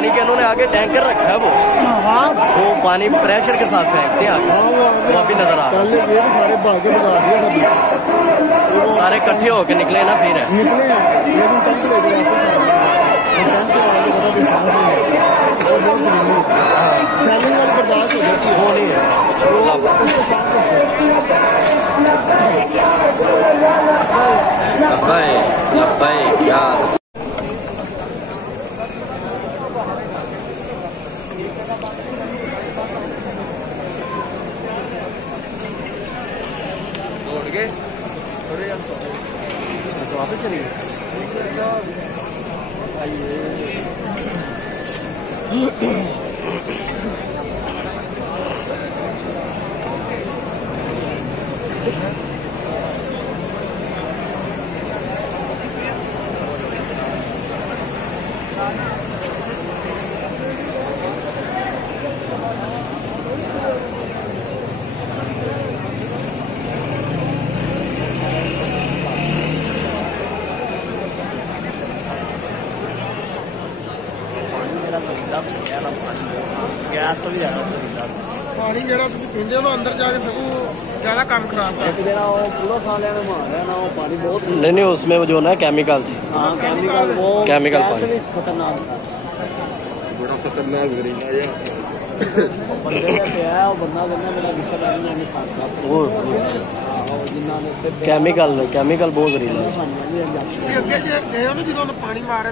पानी के इन्होंने आगे टैंकर रखा है, वो पानी प्रेशर के साथ फेंकते हैं आगे, वो अभी नजर आ रहा है। सारे इकट्ठे होके निकले ना, फिर वो नहीं है। क्या वापस चलिए। गैस तो भी ज्यादा पानी जो पीते हो अंदर जाके सबको ज्यादा काम खराब कर पूरा साल पानी बहुत नहीं, उसमें जो ना केमिकल केमिकल पानी खतरनाक बड़ा खतरनाक केमिकल बहुत जहरीला पानी मारे